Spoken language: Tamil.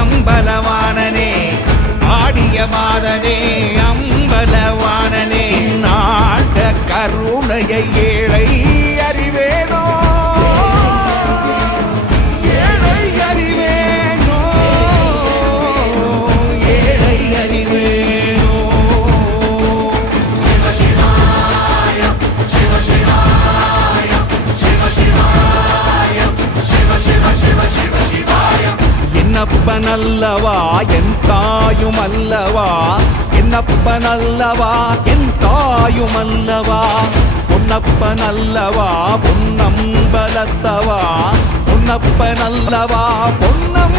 அம்பலவாணனே ஆடிய மாதனே அம்பலவாணனே நாட கருணையை ஏழை அறிவேனோ ஏழை அறிவேனோ ஏழை அறிவேனோ என்னப்பனல்லவா என் தாயும் அல்லவா என்னப்பனல்லவா என் தாயும் அல்லவா பொன்னப்பனல்லவா பொன்னம்பலத்தவா பொன்னப்பனல்லவா பொன்னம்